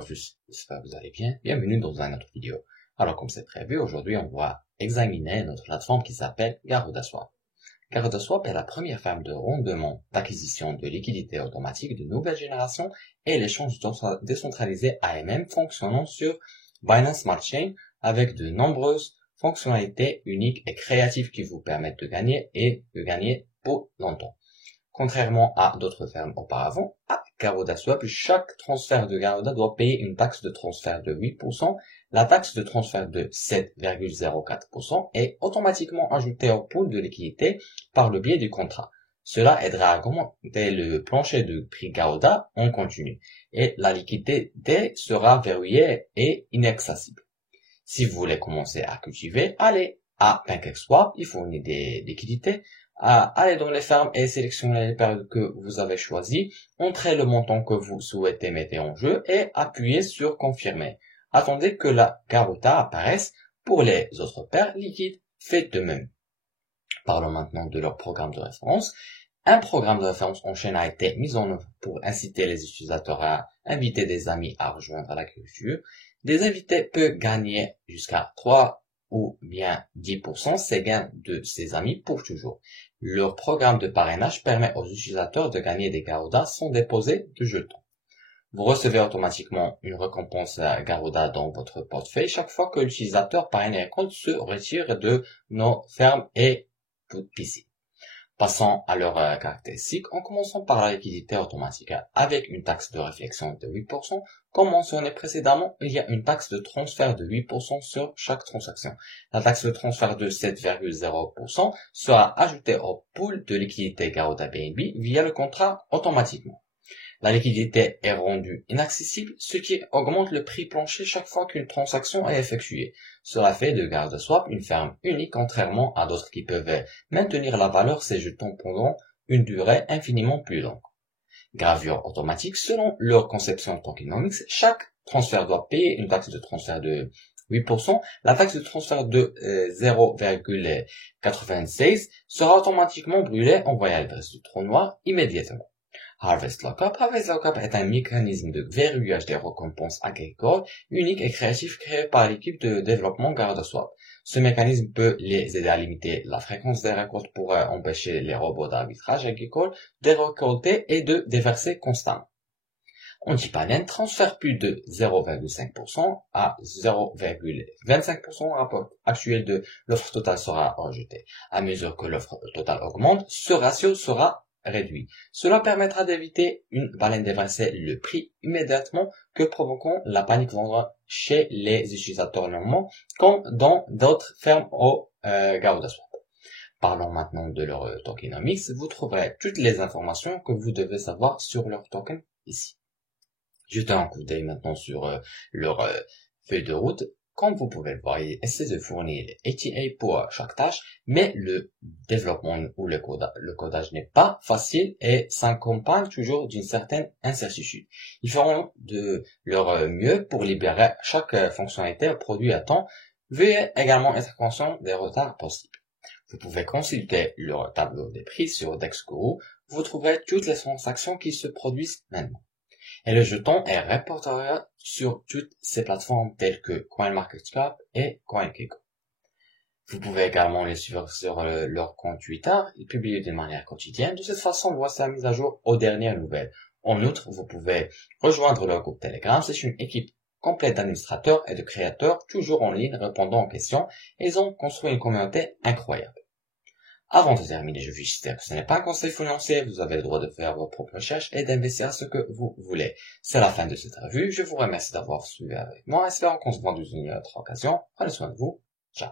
Bonjour à tous, j'espère que vous allez bien. Bienvenue dans une autre vidéo. Alors comme c'est prévu, aujourd'hui on va examiner notre plateforme qui s'appelle GarudaSwap. GarudaSwap est la première forme de rendement d'acquisition de liquidités automatiques de nouvelle génération et l'échange décentralisé AMM fonctionnant sur Binance Smart Chain avec de nombreuses fonctionnalités uniques et créatives qui vous permettent de gagner pour longtemps. Contrairement à d'autres fermes auparavant, à GarudaSwap, chaque transfert de Garuda doit payer une taxe de transfert de 8%, la taxe de transfert de 7,04% est automatiquement ajoutée au pool de liquidité par le biais du contrat. Cela aidera à augmenter le plancher de prix Garuda en continu et la liquidité sera verrouillée et inaccessible. Si vous voulez commencer à cultiver, allez à PancakeSwap, il fournit des liquidités. Allez dans les fermes et sélectionnez les périodes que vous avez choisies, entrez le montant que vous souhaitez mettre en jeu et appuyez sur confirmer. Attendez que la Garuda apparaisse. Pour les autres paires liquides, faites de même. Parlons maintenant de leur programme de référence. Un programme de référence en chaîne a été mis en œuvre pour inciter les utilisateurs à inviter des amis à rejoindre la culture. Des invités peuvent gagner jusqu'à 3 ou bien 10% ces gains de ses amis pour toujours. Leur programme de parrainage permet aux utilisateurs de gagner des Garuda sans déposer de jetons. Vous recevez automatiquement une récompense Garuda dans votre portefeuille chaque fois que l'utilisateur parrainé compte se retire de nos fermes et PC. Passons à leurs caractéristiques, en commençant par la liquidité automatique. Avec une taxe de réflexion de 8%, comme mentionné précédemment, il y a une taxe de transfert de 8% sur chaque transaction. La taxe de transfert de 7,0% sera ajoutée au pool de liquidité Garuda BNB via le contrat automatiquement. La liquidité est rendue inaccessible, ce qui augmente le prix plancher chaque fois qu'une transaction est effectuée. Cela fait de GarudaSwap une ferme unique contrairement à d'autres qui peuvent maintenir la valeur de ces jetons pendant une durée infiniment plus longue. Gravure automatique, selon leur conception tokenomics, chaque transfert doit payer une taxe de transfert de 8%. La taxe de transfert de 0,96 sera automatiquement brûlée envoyée à l'adresse du trou noir immédiatement. Harvest Lockup est un mécanisme de verrouillage des récompenses agricoles unique et créatif créé par l'équipe de développement GarudaSwap. Ce mécanisme peut les aider à limiter la fréquence des récoltes pour empêcher les robots d'arbitrage agricole de récolter et de déverser constamment. Antipanen transfère plus de 0,5% à 0,25%. Le rapport actuel de l'offre totale sera rejeté. À mesure que l'offre totale augmente, ce ratio sera réduit. Cela permettra d'éviter une baleine déversée le prix immédiatement que provoquant la panique vendeur chez les utilisateurs normaux comme dans d'autres fermes au GarudaSwap. Parlons maintenant de leur tokenomics. Vous trouverez toutes les informations que vous devez savoir sur leur token ici. Jetez un coup d'œil maintenant sur leur feuille de route. Comme vous pouvez le voir, ils essaient de fournir ATA pour chaque tâche, mais le développement ou le codage n'est pas facile et s'accompagne toujours d'une certaine incertitude. Ils feront de leur mieux pour libérer chaque fonctionnalité produit à temps. Veuillez également être conscient des retards possibles. Vous pouvez consulter leur tableau des prix sur DexGuru. Vous trouverez toutes les transactions qui se produisent maintenant. Et le jeton est répertorié sur toutes ces plateformes telles que CoinMarketCap et CoinGecko. Vous pouvez également les suivre sur leur compte Twitter. Ils publient de manière quotidienne. De cette façon, voici la mise à jour aux dernières nouvelles. En outre, vous pouvez rejoindre leur groupe Telegram. C'est une équipe complète d'administrateurs et de créateurs, toujours en ligne, répondant aux questions. Et ils ont construit une communauté incroyable. Avant de terminer, je veux juste dire que ce n'est pas un conseil financier, vous avez le droit de faire vos propres recherches et d'investir ce que vous voulez. C'est la fin de cette revue, je vous remercie d'avoir suivi avec moi, espérons qu'on se voit dans une autre occasion. Prenez soin de vous, ciao.